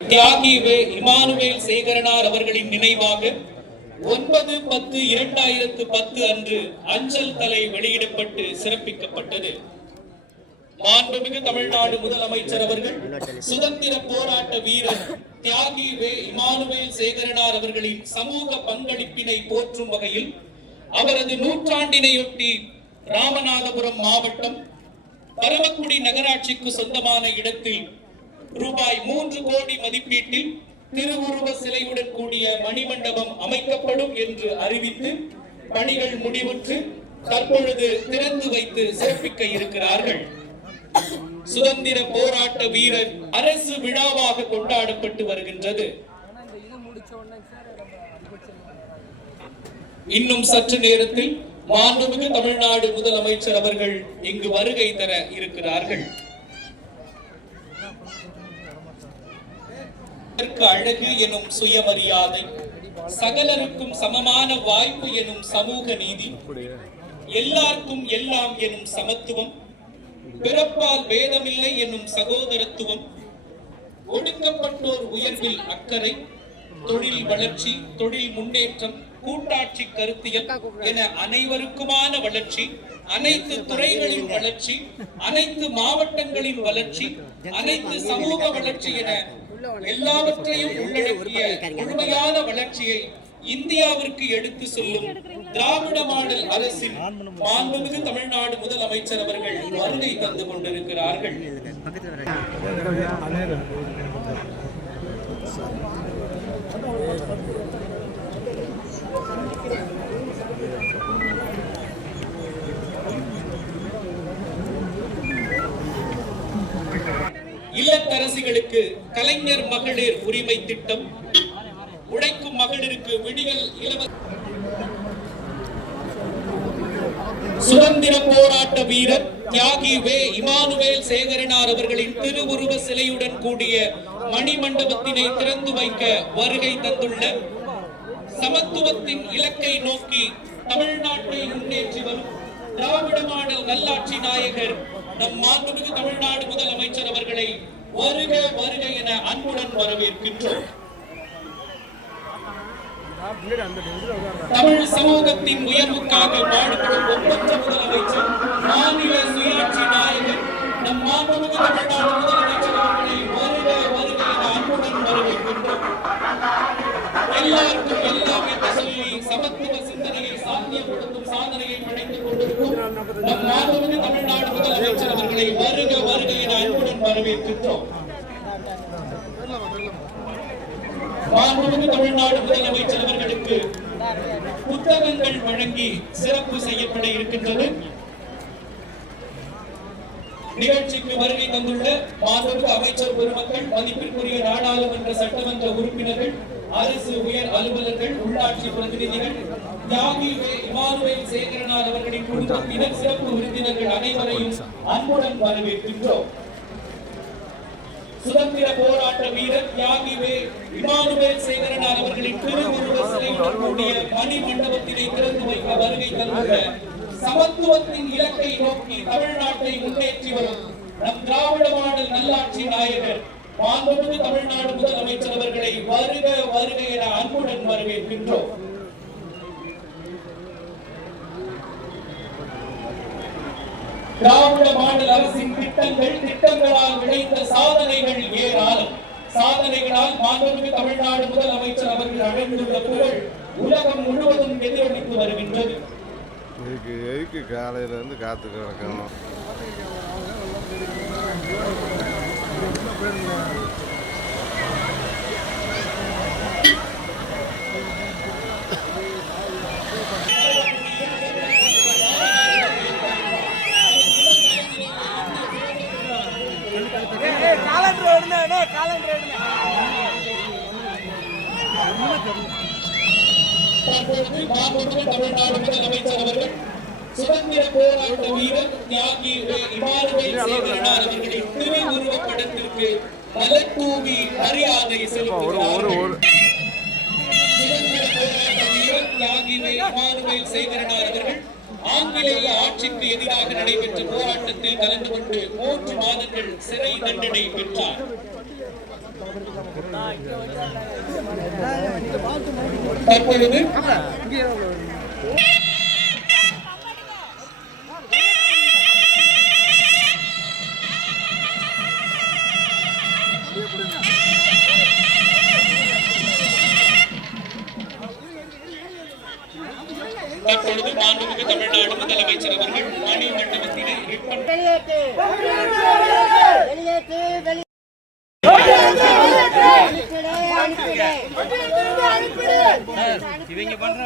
தியாகி வே இமானுவேல் சேகரனார் அவர்களின் நினைவாக 9/10/2010 அன்று அஞ்சல் தலை வெளியிடப்பட்டு சிறப்பிக்கப்பட்டது. மாண்புமிகு தமிழ்நாடு முதலமைச்சர் அவர்கள் சுதந்திர போராட்ட வீரர் தியாகி வே இமானுவேல் சேகரனார் அவர்களின் சமூக பங்களிப்பினை போற்றும் வகையில் அவரது நூற்றாண்டினையொட்டி ராமநாதபுரம் மாவட்டம் பரமக்குடி நகராட்சிக்கு சொந்தமான இடத்தில் ரூபாய் 3 கோடி மதிப்பீட்டில் திருவுருவ சிலையுடன் கூடிய மணிமண்டபம் அமைக்கப்படும் என்று அறிவித்து பணிகள் முடிவுற்று தற்பொழுது திறந்து வைத்து சிறப்பிக்க இருக்கிறார்கள். சுதந்திர போராட்ட வீரர் அரசு விழாவாக கொண்டாடப்பட்டு வருகின்றது. இன்னும் சற்று நேரத்தில் மாண்புமிகு தமிழ்நாடு முதலமைச்சர் அவர்கள் இங்கு வருகை தர இருக்கிறார்கள். அழகு எனும் சுயமரியாதை, சகலருக்கும் சமமான வாய்ப்பு எனும் சமூக நீதி, எல்லாருக்கும் எல்லாம் எனும் சமத்துவம், பிறப்பால் பேதமில்லை எனும் சகோதரத்துவம், ஒடுக்கப்பட்டோர் உயர்வில் அக்கறை, தொழில் வளர்ச்சி, தொழில் முன்னேற்றம், கூட்டாட்சி கருத்தியல் என அனைவருக்குமான வளர்ச்சி, அனைத்து துறைகளின் வளர்ச்சி, அனைத்து மாவட்டங்களின் வளர்ச்சி, அனைத்து சமூக வளர்ச்சி என எல்லாவற்றையும் உள்ளடக்கிய முழுமையான வளர்ச்சியை இந்தியாவிற்கு எடுத்து செல்லும் திராவிட மாடல் அரசின் மாண்புமிகு தமிழ்நாடு முதலமைச்சர் அவர்கள் வருகை தந்து கொண்டிருக்கிறார்கள். இல்லத்தரசிகளுக்கு கலைஞர் மகளிர் உரிமை திட்டம், உழைக்கும் மகளிருக்கு விடியல் இலவச சுதந்திர போராட்ட வீரர் தியாகி வே இமானுவேல் சேகரனார் அவர்களின் திருவுருவ சிலையுடன் கூடிய மணிமண்டபத்தினை திறந்து வைக்க வருகை தந்துள்ள சமத்துவத்தின் இலக்கை நோக்கி தமிழ்நாட்டை முன்னேற்றி வரும் திராவிட மாடல் நல்லாட்சி நாயகர் நம் மாண்புமிகு தமிழ்நாடு முதலமைச்சர் அவர்களை வருக வருக என அன்புடன் வரவேற்கின்றோம். தமிழ் சமூகத்தின் உயர்வுக்காக பாடுபடும் ஒப்பற்ற முதலமைச்சர், மாநில சுயாட்சி நாயகர் நம் மாண்புமிகு தமிழ்நாடு முதலமைச்சர் அவர்களை வருக வருக என அன்புடன் வரவேற்கின்றோம். எல்லாருக்கும் எல்லாம் என்று சொல்லி சமத்துவ சிந்தனையை சாத்தியப்படுத்தும் சாதனையை படைத்துக் கொண்டிருக்கும் நம் மாண்புமிகு தமிழ்நாடு முதலமைச்சர் அவர்களை வருக வருக என அன்புடன் வரவேற்கின்றோம். மாண்புமிகு தமிழ்நாடு முதலமைச்சர் அவர்களுக்கு புத்தகங்கள் வழங்கி சிறப்பு செய்யப்பட இருக்கின்றது. நிகழ்ச்சிக்கு வருகை தந்துள்ள மாண்புமிகு அமைச்சர் பெருமக்கள், மதிப்பிற்குரிய நாடாளுமன்ற சட்டமன்ற உறுப்பினர்கள், அரசு உயர் அலுவலர்கள், உள்ளாட்சி பிரதிநிதிகள், தியாகி வே இமானுவேல் சேகரனார் அவர்களின் குடும்பத்தினர், சிறப்பு விருந்தினர்கள் அனைவரையும் அன்புடன் வரவேற்கின்றோம். சுதந்திர போராட்ட வீரர் தியாகி வே இமானுவேல் சேகரனார் அவர்களின் திருவுருவ சிலையுடன் கூடிய மணி மண்டபத்தினை திறந்து வைக்க வருகை தந்துள்ள சமத்துவத்தின் இலக்கை நோக்கி தமிழ்நாட்டை முன்னேற்றி வரும் நம் திராவிட மாடல் நல்லாட்சி நாயகர் மாண்புமிகு தமிழ்நாடு முதலமைச்சர் அவர்களை வருக வருக என அன்புடன் வரவேற்கின்றோம். திராவிட மாடல் அரசின் திட்டங்களால் விளைந்த சாதனைகள் ஏராளம். சாதனைகளால் மாண்புமிகு தமிழ்நாடு முதலமைச்சர் அவர்கள் அடைந்துள்ள புகழ் உலகம் முழுவதும் எதிரொலித்து வருகின்றது. காலையில இருந்து காத்து கிடக்கணும். தமிழ்நாடு முதலமைச்சர் அவர்கள் சுதந்திர போராட்ட வீரர் தியாகி இமானுவேல் சேகரனார் அவர்களின் திருவுருவப் படத்திற்கு மலர் தூவி மரியாதை செலுத்துகிறார்கள். சுதந்திர போராட்ட வீரர் தியாகி இமானுவேல் சேகரனார் அவர்கள் ஆங்கிலேய ஆட்சிக்கு எதிராக நடைபெற்ற போராட்டத்தில் கலந்து கொண்டு 3 மாதங்கள் சிறை தண்டனை பெற்றார். தற்பொழுது தற்பொழுது மாண்புமிகு தமிழ்நாடு முதலமைச்சர் அவர்கள் மணி மண்டபத்தினை ரிப்பன் இவங்க பண்ற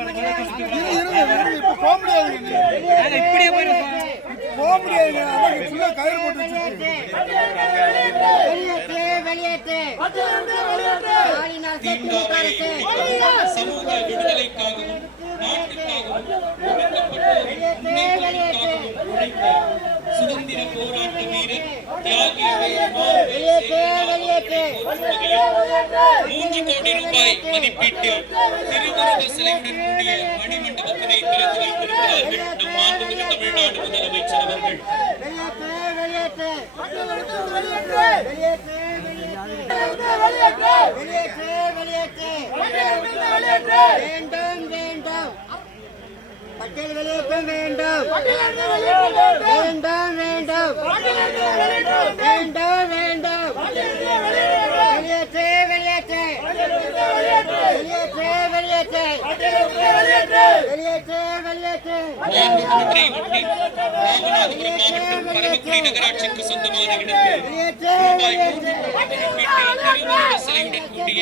இப்படியே போக முடியாது. கயிறு போட்டு சமூக விடுதலைக்காகவும் நாட்டுக்காகவும் உழைத்த சுதந்திர போராட்ட வீரர் தியாகி 3 கோடி ரூபாய் மதிப்பீட்டில் திருவுருவ சிலையுடன் கூடிய மணிமண்டபத்தினை திறந்து வைத்திருக்கிறார்கள் நம் மாண்புமிகு தமிழ்நாடு முதலமைச்சர் அவர்கள். பட்டியல் வெளியேற்றம் வேண்டும். வேண்டாம் வேண்டாம் வேண்டாம் வேண்டாம். வெளியேற்று வெளியேற்று வெளியேற்று வெளியேற்று வெளியேற்று வெளியேற்று. மாண்புமிகு ஒட்டி ராமநாதபுரம் மாவட்டம் பரமக்குடி நகராட்சிக்கு சொந்தமான இடத்தில் ரூபாய் 3 கோடி மதிப்பீட்டில் திருவுருவ சிலையுடன் கூடிய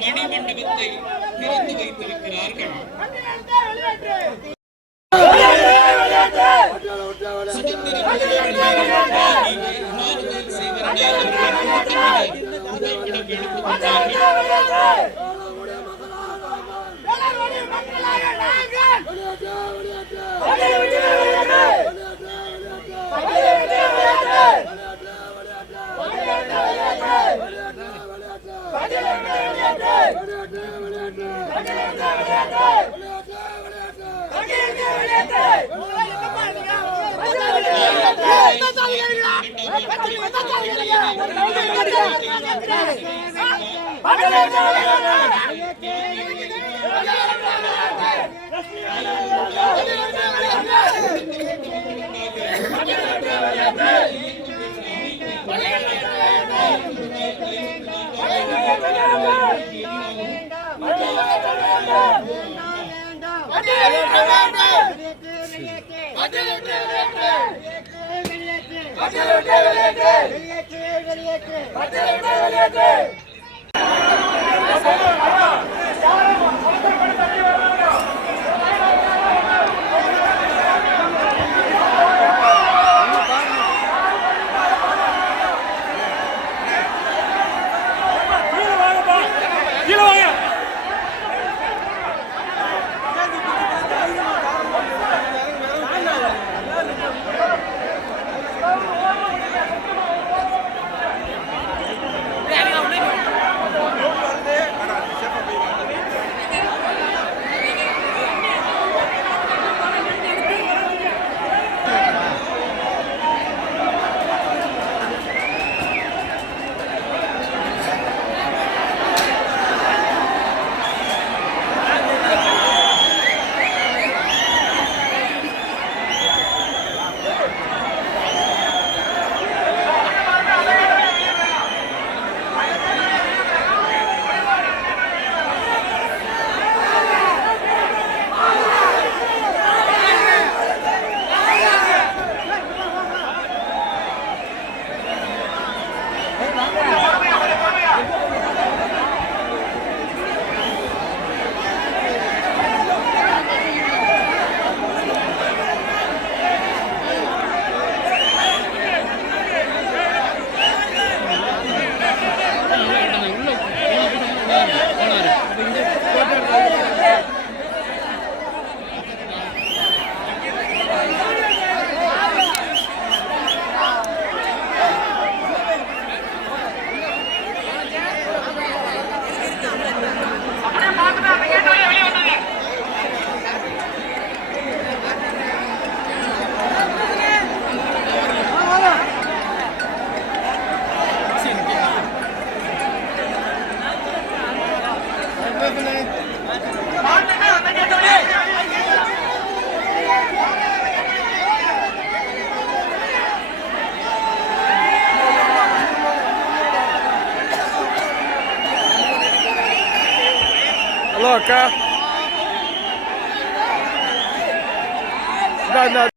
மணிமண்டபத்தை திறந்து வைத்திருக்கிறார்கள். சுதந்திர இமானுவேல் சேகரனார் அவர்களின் புகைப்படம் எடுத்துக்கொண்டார்கள். அக்கா.